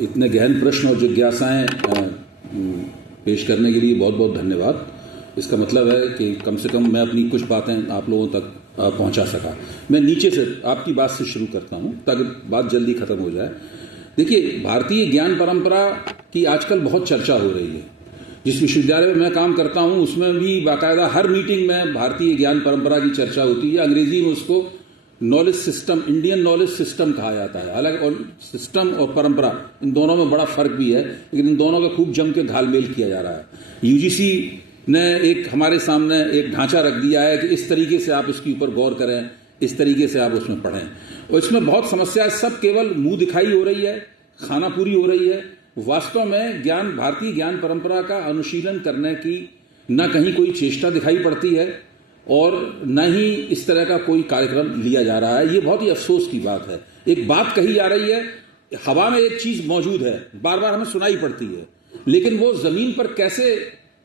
इतने गहन प्रश्न और जिज्ञासाएं पेश करने के लिए बहुत बहुत धन्यवाद। इसका मतलब है कि कम से कम मैं अपनी कुछ बातें आप लोगों तक पहुंचा सका। मैं नीचे से आपकी बात से शुरू करता हूं ताकि बात जल्दी खत्म हो जाए। देखिए, भारतीय ज्ञान परंपरा की आजकल बहुत चर्चा हो रही है। जिस विश्वविद्यालय में मैं काम करता हूं उसमें भी बाकायदा हर मीटिंग में भारतीय ज्ञान परंपरा की चर्चा होती है। अंग्रेजी में उसको knowledge system, Indian knowledge system कहा जाता है। अलग, और सिस्टम और परंपरा इन दोनों में बड़ा फर्क भी है, लेकिन इन दोनों का खूब जम के घालमेल किया जा रहा है। यूजीसी ने एक हमारे सामने एक ढांचा रख दिया है कि इस तरीके से आप इसके ऊपर गौर करें, इस तरीके से आप उसमें पढ़ें। और इसमें बहुत समस्या है, सब केवल मुंह दिखाई हो रही है, खाना पूरी हो रही है। वास्तव में भारतीय ज्ञान परंपरा का अनुशीलन करने की न कहीं कोई चेष्टा दिखाई पड़ती है और न ही इस तरह का कोई कार्यक्रम लिया जा रहा है। ये बहुत ही अफसोस की बात है। एक बात कही जा रही है, हवा में एक चीज मौजूद है, बार बार हमें सुनाई पड़ती है, लेकिन वो जमीन पर कैसे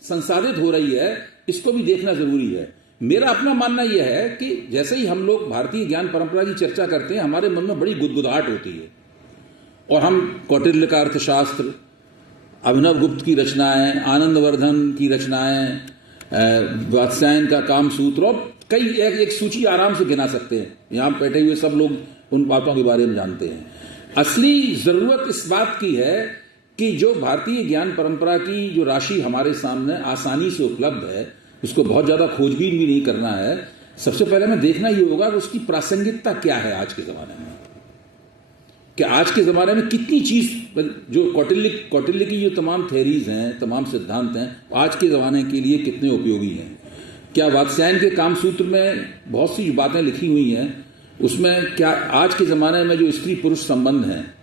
संसाधित हो रही है इसको भी देखना जरूरी है। मेरा अपना मानना यह है कि जैसे ही हम लोग भारतीय ज्ञान परंपरा की चर्चा करते हैं, हमारे मन में बड़ी गुदगुदाहट होती है और हम कौटिल्य का अर्थशास्त्र, अभिनव गुप्त की रचनाएं, आनंदवर्धन की रचनाएं, वात्स्यायन का कामसूत्र और कई एक सूची आराम से गिना सकते हैं। यहां बैठे हुए सब लोग उन बातों के बारे में जानते हैं। असली जरूरत इस बात की है कि जो भारतीय ज्ञान परंपरा की जो राशि हमारे सामने आसानी से उपलब्ध है, उसको बहुत ज्यादा खोजबीन भी नहीं करना है। सबसे पहले हमें देखना ये होगा कि उसकी प्रासंगिकता क्या है आज के जमाने में, कि आज के ज़माने में कितनी चीज़, जो कौटिल्य की जो तमाम थ्योरीज हैं, तमाम सिद्धांत हैं, आज के ज़माने के लिए कितने उपयोगी हैं। क्या वात्स्यायन के कामसूत्र में बहुत सी बातें लिखी हुई हैं, उसमें क्या आज के ज़माने में जो स्त्री पुरुष संबंध हैं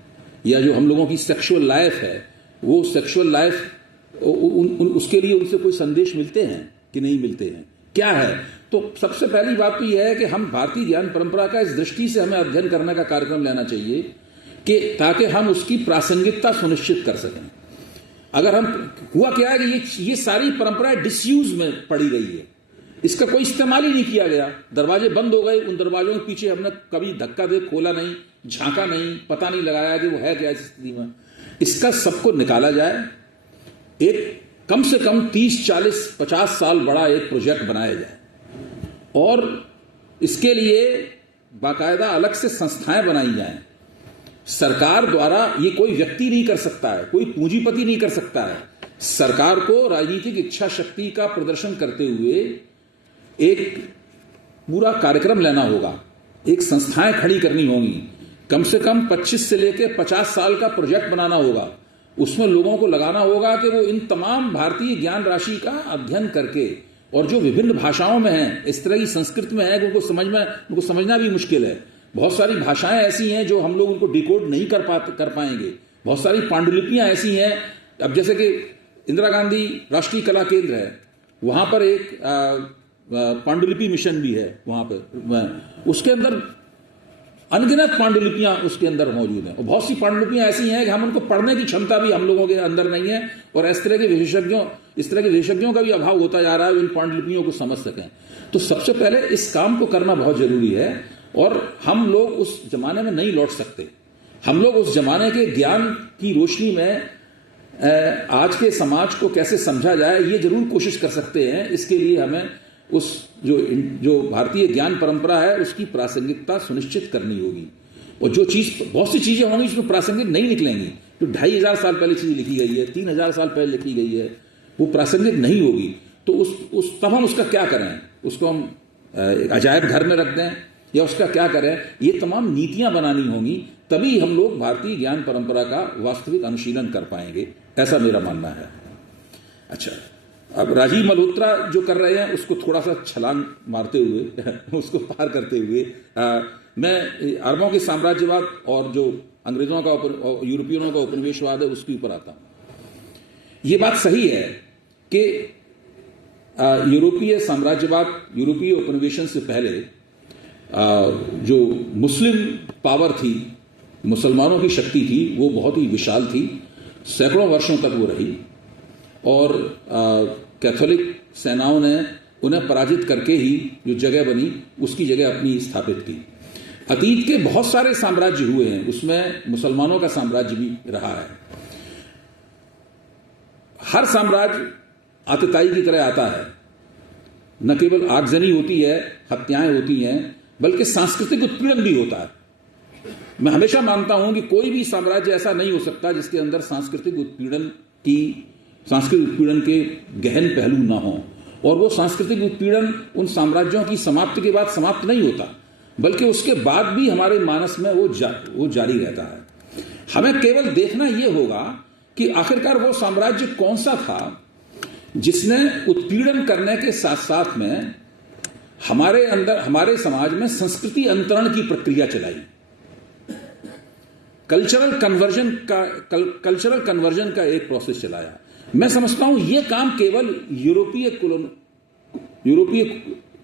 या जो हम लोगों की सेक्सुअल लाइफ है, वो सेक्सुअल लाइफ उसके लिए उनसे कोई संदेश मिलते हैं कि नहीं मिलते हैं, क्या है। तो सबसे पहली बात तो यह है कि हम भारतीय ज्ञान परंपरा का इस दृष्टि से हमें अध्ययन करने का कार्यक्रम लेना चाहिए कि ताकि हम उसकी प्रासंगिकता सुनिश्चित कर सकें। अगर हम, हुआ क्या है कि ये सारी परंपराएं डिसयूज में पड़ी रही है, इसका कोई इस्तेमाल ही नहीं किया गया। दरवाजे बंद हो गए, उन दरवाजों के पीछे हमने कभी धक्का दे खोला नहीं, झांका नहीं, पता नहीं लगाया कि वो है क्या इस स्थिति में। इसका सबको निकाला जाए, एक कम से कम 30, 40, 50 साल बड़ा एक प्रोजेक्ट बनाया जाए और इसके लिए बाकायदा अलग से संस्थाएं बनाई जाएं। सरकार द्वारा ये कोई व्यक्ति नहीं कर सकता है, कोई पूंजीपति नहीं कर सकता है। सरकार को राजनीतिक इच्छा शक्ति का प्रदर्शन करते हुए एक पूरा कार्यक्रम लेना होगा, एक संस्थाएं खड़ी करनी होंगी, कम से कम 25 से लेकर 50 साल का प्रोजेक्ट बनाना होगा। उसमें लोगों को लगाना होगा कि वो इन तमाम भारतीय ज्ञान राशि का अध्ययन करके, और जो विभिन्न भाषाओं में है, इस तरह की संस्कृत में है उनको समझना भी मुश्किल है। बहुत सारी भाषाएं ऐसी हैं जो हम लोग उनको डिकोड नहीं कर पाएंगे। बहुत सारी पांडुलिपियां ऐसी हैं, अब जैसे कि इंदिरा गांधी राष्ट्रीय कला केंद्र है, वहां पर एक पांडुलिपि मिशन भी है, वहां पर उसके अंदर अनगिनत पांडुलिपियां उसके अंदर मौजूद हैं। और बहुत सी पांडुलिपियां ऐसी हैं कि हम उनको पढ़ने की क्षमता भी हम लोगों के अंदर नहीं है, और इस तरह के विशेषज्ञों का भी अभाव होता जा रहा है, इन पांडुलिपियों को समझ सकें। तो सबसे पहले इस काम को करना बहुत जरूरी है, और हम लोग उस जमाने में नहीं लौट सकते। हम लोग उस जमाने के ज्ञान की रोशनी में आज के समाज को कैसे समझा जाए, ये जरूर कोशिश कर सकते हैं। इसके लिए हमें उस जो भारतीय ज्ञान परंपरा है उसकी प्रासंगिकता सुनिश्चित करनी होगी। और जो चीज, बहुत सी चीजें होंगी जिसमें प्रासंगिक नहीं निकलेंगी, जो 2500 साल पहले चीज लिखी गई है, 3000 साल पहले लिखी गई है, वो प्रासंगिक नहीं होगी। तो तब हम उसका क्या करें? उसको हम अजायब घर में रख दें या उसका क्या करें? ये तमाम नीतियां बनानी होंगी, तभी हम लोग भारतीय ज्ञान परंपरा का वास्तविक अनुशीलन कर पाएंगे, ऐसा मेरा मानना है। अच्छा, अब राजीव मल्होत्रा जो कर रहे हैं उसको थोड़ा सा छलांग मारते हुए उसको पार करते हुए मैं अरबों के साम्राज्यवाद और जो अंग्रेजों का और यूरोपियनों का उपनिवेशवाद है उसके ऊपर आता हूं। ये बात सही है कि यूरोपीय साम्राज्यवाद, यूरोपीय उपनिवेशन से पहले जो मुस्लिम पावर थी, मुसलमानों की शक्ति थी, वो बहुत ही विशाल थी, सैकड़ों वर्षों तक वो रही, और कैथोलिक सेनाओं ने उन्हें पराजित करके ही जो जगह बनी उसकी जगह अपनी स्थापित की। अतीत के बहुत सारे साम्राज्य हुए हैं, उसमें मुसलमानों का साम्राज्य भी रहा है। हर साम्राज्य आतताई की तरह आता है, न केवल आगजनी होती है, हत्याएं होती हैं, बल्कि सांस्कृतिक उत्पीड़न भी होता है। मैं हमेशा मानता हूं कि कोई भी साम्राज्य ऐसा नहीं हो सकता जिसके अंदर सांस्कृतिक उत्पीड़न के गहन पहलू ना हो, और वो सांस्कृतिक उत्पीड़न उन साम्राज्यों की समाप्ति के बाद समाप्त नहीं होता, बल्कि उसके बाद भी हमारे मानस में वो जारी रहता है। हमें केवल देखना ये होगा कि आखिरकार वो साम्राज्य कौन सा था जिसने उत्पीड़न करने के साथ साथ में हमारे अंदर, हमारे समाज में संस्कृति अंतरण की प्रक्रिया चलाई। कल्चरल कन्वर्जन का एक प्रोसेस चलाया। मैं समझता हूं यह काम केवल यूरोपीय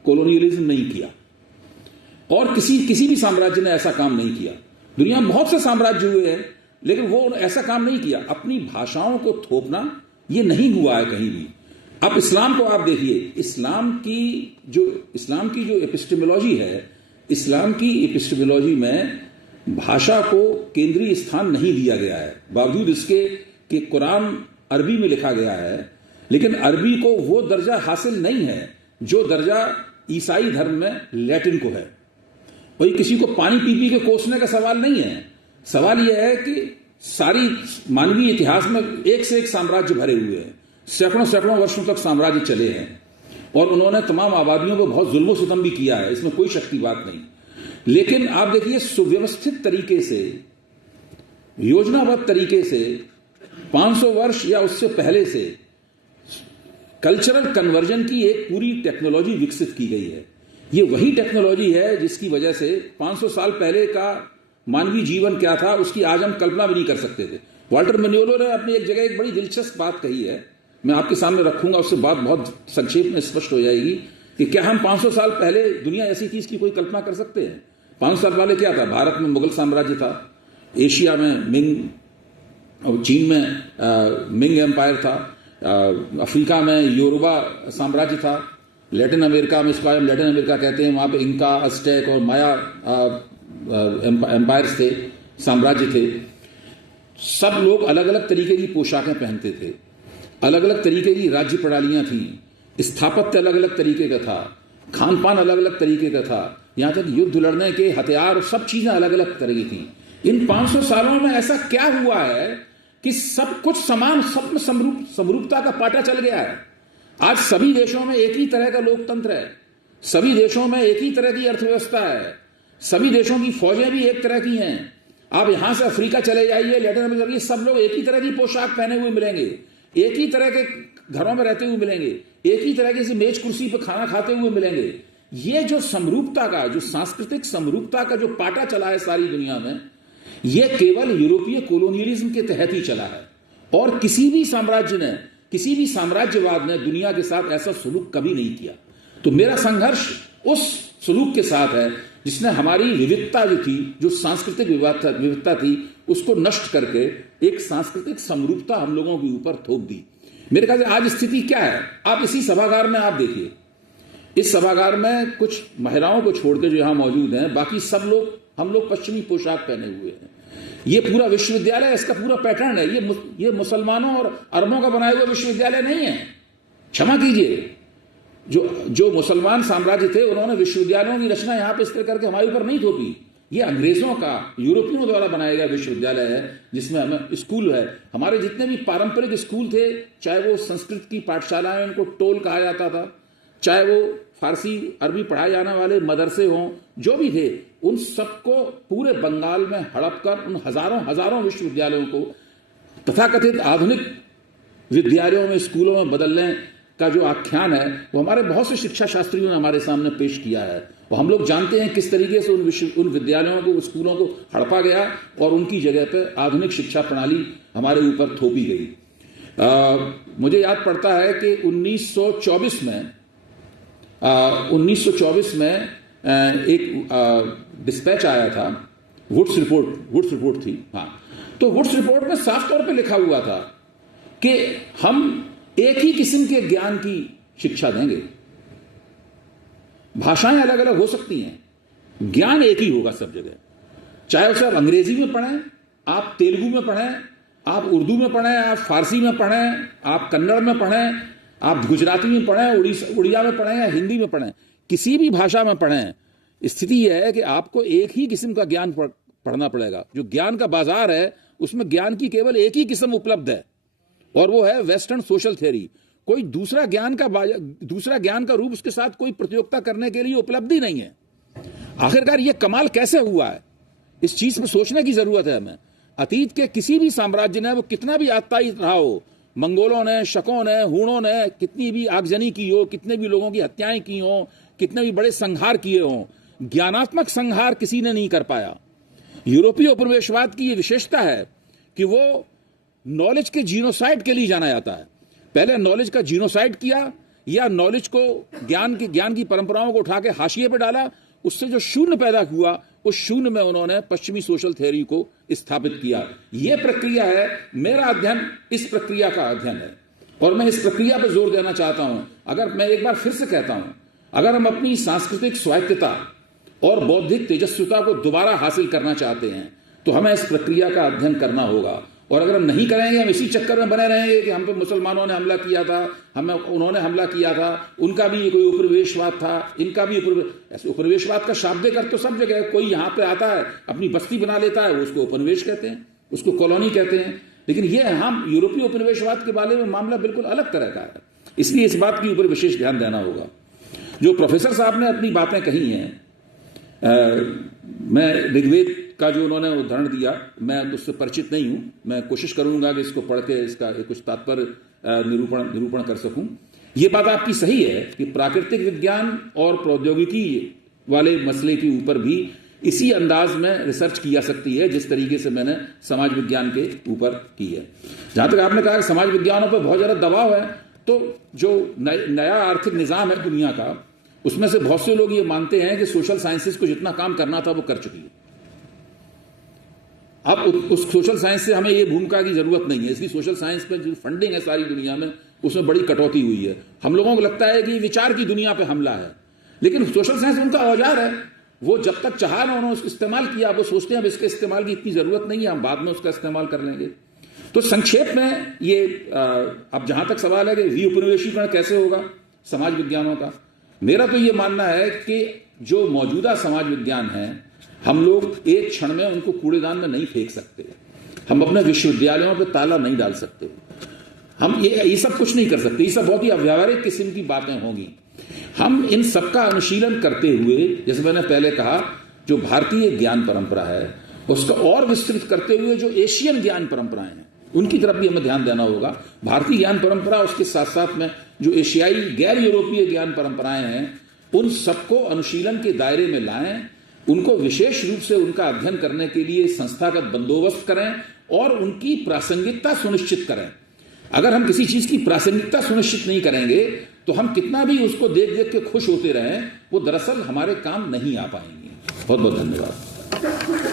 कॉलोनियलिज्म नहीं किया, और किसी भी साम्राज्य ने ऐसा काम नहीं किया। दुनिया में बहुत से साम्राज्य हुए हैं, लेकिन वो ऐसा काम नहीं किया। अपनी भाषाओं को थोपना ये नहीं हुआ है कहीं भी। अब इस्लाम को आप देखिए, इस्लाम की जो एपिस्टेमोलॉजी है, इस्लाम की एपिस्टेमोलॉजी में भाषा को केंद्रीय स्थान नहीं दिया गया है, बावजूद इसके कि कुरान अरबी में लिखा गया है, लेकिन अरबी को वो दर्जा हासिल नहीं है जो दर्जा ईसाई धर्म में लैटिन को है। वही किसी को पानी पी के कोसने का सवाल नहीं है। सवाल यह है कि सारी मानवीय इतिहास में एक से एक साम्राज्य भरे हुए हैं, सैकड़ों वर्षों तक साम्राज्य चले हैं, और उन्होंने तमाम आबादियों को बहुत जुल्म सितम भी किया है, इसमें कोई शक की बात नहीं। लेकिन आप देखिए, सुव्यवस्थित तरीके से, योजनाबद्ध तरीके से 500 वर्ष या उससे पहले से कल्चरल कन्वर्जन की एक पूरी टेक्नोलॉजी विकसित की गई है। ये वही टेक्नोलॉजी है जिसकी वजह से 500 साल पहले का मानवीय जीवन क्या था उसकी आज हम कल्पना भी नहीं कर सकते थे। वाल्टर मिनियोलो ने अपनी एक जगह एक बड़ी दिलचस्प बात कही है, मैं आपके सामने रखूंगा, उससे बात बहुत संक्षेप में स्पष्ट हो जाएगी कि क्या हम 500 साल पहले दुनिया ऐसी थी इसकी कोई कल्पना कर सकते हैं? 500 साल पहले क्या था? भारत में मुगल साम्राज्य था, एशिया में मिंग, और चीन में मिंग एम्पायर था, अफ्रीका में योरुबा साम्राज्य था, लैटिन अमेरिका में, इसको हम लैटिन अमेरिका कहते हैं, वहाँ पे इंका, अज़टेक और माया एम्पायर्स थे, साम्राज्य थे। सब लोग अलग अलग तरीके की पोशाकें पहनते थे, अलग अलग तरीके की राज्य प्रणालियाँ थीं, स्थापत्य अलग अलग तरीके का था, खान पान अलग अलग तरीके का था, यहाँ तक युद्ध लड़ने के हथियार, सब चीज़ें अलग अलग तरह की थीं। इन 500 सालों में ऐसा क्या हुआ है कि सब कुछ समान, सब में समरूपता का पाटा चल गया है। आज सभी देशों में एक ही तरह का लोकतंत्र है, सभी देशों में एक ही तरह की अर्थव्यवस्था है, सभी देशों की फौजें भी एक तरह की हैं। आप यहां से अफ्रीका चले जाइए, लैटिन अमेरिका, सब लोग एक ही तरह की पोशाक पहने हुए मिलेंगे, एक ही तरह के घरों में रहते हुए मिलेंगे, एक ही तरह की मेज कुर्सी पर खाना खाते हुए मिलेंगे। ये जो समरूपता का, जो सांस्कृतिक समरूपता का जो पाटा चला है सारी दुनिया में, यह केवल यूरोपीय कॉलोनियलिज्म के तहत ही चला है, और किसी भी साम्राज्य ने, किसी भी साम्राज्यवाद ने दुनिया के साथ ऐसा सलूक कभी नहीं किया। तो मेरा संघर्ष उस सलूक के साथ है जिसने हमारी विविधता जो थी, जो सांस्कृतिक विविधता थी, उसको नष्ट करके एक सांस्कृतिक समरूपता हम लोगों के ऊपर थोप दी। मेरे ख्याल से आज स्थिति क्या है, आप इसी सभागार में आप देखिए, इस सभागार में कुछ महिलाओं को छोड़ के जो यहां मौजूद हैं, बाकी सब लोग, हम लोग पश्चिमी पोशाक पहने हुए हैं। ये पूरा विश्वविद्यालय, इसका पूरा पैटर्न है, ये मुसलमानों और अरबों का बनाया हुआ विश्वविद्यालय नहीं है। क्षमा कीजिए, जो मुसलमान साम्राज्य थे उन्होंने विश्वविद्यालयों की रचना यहां पे इस तरह करके हमारे ऊपर नहीं थोपी। ये अंग्रेजों का, यूरोपियों द्वारा बनाया गया विश्वविद्यालय है, जिसमें हमें स्कूल है। हमारे जितने भी पारंपरिक स्कूल थे, चाहे वो संस्कृत की पाठशालाएं, उनको टोल कहा जाता था, चाहे वो फारसी अरबी पढ़ाए जाने वाले मदरसे हों, जो भी थे, उन सबको पूरे बंगाल में हड़प कर उन हजारों विश्वविद्यालयों को तथाकथित आधुनिक विद्यालयों में, स्कूलों में बदलने का जो आख्यान है, वो हमारे बहुत से शिक्षा शास्त्रियों ने हमारे सामने पेश किया है। और हम लोग जानते हैं किस तरीके से उन विद्यालयों को, स्कूलों को हड़पा गया और उनकी जगह पर आधुनिक शिक्षा प्रणाली हमारे ऊपर थोपी गई। मुझे याद पड़ता है कि 1924 में एक डिस्पैच आया था, वुड्स रिपोर्ट थी, हाँ। तो वुड्स रिपोर्ट में साफ तौर पे लिखा हुआ था कि हम एक ही किस्म के ज्ञान की शिक्षा देंगे। भाषाएं अलग अलग हो सकती हैं, ज्ञान एक ही होगा सब जगह, चाहे उसे आप अंग्रेजी में पढ़ें, आप तेलुगु में पढ़ें, आप उर्दू में पढ़ें, आप फारसी में पढ़ें, आप कन्नड़ में पढ़ें, आप गुजराती में पढ़ें, उड़िया में पढ़ें या हिंदी में पढ़ें, किसी भी भाषा में पढ़ें, स्थिति यह है कि आपको एक ही किस्म का ज्ञान पढ़ना पड़ेगा। जो ज्ञान का बाजार है उसमें ज्ञान की केवल एक ही किस्म उपलब्ध है और वो है वेस्टर्न सोशल थ्योरी। कोई दूसरा ज्ञान का रूप उसके साथ कोई प्रतियोगिता करने के लिए उपलब्धि नहीं है। आखिरकार ये कमाल कैसे हुआ है, इस चीज पर सोचने की जरूरत है हमें। अतीत के किसी भी साम्राज्य ने, वो कितना भी आताई रहा हो, मंगोलों ने, शकों ने, हूणों ने कितनी भी आगजनी की हो, कितने भी लोगों की हत्याएं की हो, कितने भी बड़े संहार किए हों, ज्ञानात्मक संहार किसी ने नहीं कर पाया। यूरोपीय उपनिवेशवाद की यह विशेषता है कि वो नॉलेज के जीनोसाइड के लिए जाना जाता है। पहले नॉलेज का जीनोसाइड किया या नॉलेज को, ज्ञान की परंपराओं को उठा के हाशिए पे डाला, उससे जो शून्य पैदा हुआ उस शून्य में उन्होंने पश्चिमी सोशल थ्योरी को स्थापित किया। यह प्रक्रिया है, मेरा अध्ययन इस प्रक्रिया का अध्ययन है और मैं इस प्रक्रिया पर जोर देना चाहता हूं। अगर मैं एक बार फिर से कहता हूं, अगर हम अपनी सांस्कृतिक स्वायत्तता और बौद्धिक तेजस्विता को दोबारा हासिल करना चाहते हैं तो हमें इस प्रक्रिया का अध्ययन करना होगा। और अगर हम नहीं करेंगे, हम इसी चक्कर में बने रहेंगे कि हम पे मुसलमानों ने हमला किया था, उन्होंने हमला किया था, उनका भी कोई उपनिवेशवाद था, इनका भी उपनिवेशवाद का शाब्दिक अर्थ तो सब जगह है। कोई यहाँ पे आता है, अपनी बस्ती बना लेता है, उसको उपनिवेश कहते हैं, उसको कॉलोनी कहते हैं। लेकिन ये हम यूरोपीय उपनिवेशवाद के बारे में मामला बिल्कुल अलग तरह का है। इसलिए इस बात के ऊपर विशेष ध्यान देना होगा। जो प्रोफेसर साहब ने अपनी बातें कही हैं, मैं ऋग्वेद का जो उन्होंने उदाहरण दिया, मैं उससे परिचित नहीं हूं। मैं कोशिश करूंगा कि इसको पढ़ के इसका कुछ तात्पर्य निरूपण कर सकूं। यह बात आपकी सही है कि प्राकृतिक विज्ञान और प्रौद्योगिकी वाले मसले के ऊपर भी इसी अंदाज में रिसर्च की जा सकती है जिस तरीके से मैंने समाज विज्ञान के ऊपर की है। जहां तक आपने कहा कि समाज विज्ञानों पर बहुत ज्यादा दबाव है, तो जो नया आर्थिक निजाम है दुनिया का, उसमें से बहुत से लोग ये मानते हैं कि सोशल साइंसेस को जितना काम करना था वो कर चुकी है। अब उस सोशल साइंस से हमें ये भूमिका की जरूरत नहीं है। इसलिए सोशल साइंस पे जो फंडिंग है सारी दुनिया में, उसमें बड़ी कटौती हुई है। हम लोगों को लगता है कि विचार की दुनिया पे हमला है, लेकिन सोशल साइंस उनका औजार है। वो जब तक चाहा ना उन्होंने उसको इस्तेमाल किया, वो सोचते हैं अब इसके इस्तेमाल की इतनी जरूरत नहीं है, हम बाद में उसका इस्तेमाल कर लेंगे। तो संक्षेप में ये अब जहां तक सवाल है कि विउपनिवेशीकरण कैसे होगा समाज विज्ञानों का, मेरा तो ये मानना है कि जो मौजूदा समाज विज्ञान है, हम लोग एक क्षण में उनको कूड़ेदान में नहीं फेंक सकते। हम अपने विश्वविद्यालयों पे ताला नहीं डाल सकते। हम ये सब कुछ नहीं कर सकते। ये सब बहुत ही अव्यावहारिक किस्म की बातें होंगी। हम इन सबका अनुशीलन करते हुए, जैसे मैंने पहले कहा, जो भारतीय ज्ञान परंपरा है उसका और विस्तृत करते हुए जो एशियन ज्ञान परंपराएं हैं उनकी तरफ भी हमें ध्यान देना होगा। भारतीय ज्ञान परंपरा, उसके साथ साथ में जो एशियाई गैर यूरोपीय ज्ञान परंपराएं हैं, उन सबको अनुशीलन के दायरे में लाएं, उनको विशेष रूप से उनका अध्ययन करने के लिए संस्थागत बंदोबस्त करें और उनकी प्रासंगिकता सुनिश्चित करें। अगर हम किसी चीज की प्रासंगिकता सुनिश्चित नहीं करेंगे तो हम कितना भी उसको देख देख के खुश होते रहें, वो दरअसल हमारे काम नहीं आ पाएंगे। बहुत बहुत धन्यवाद।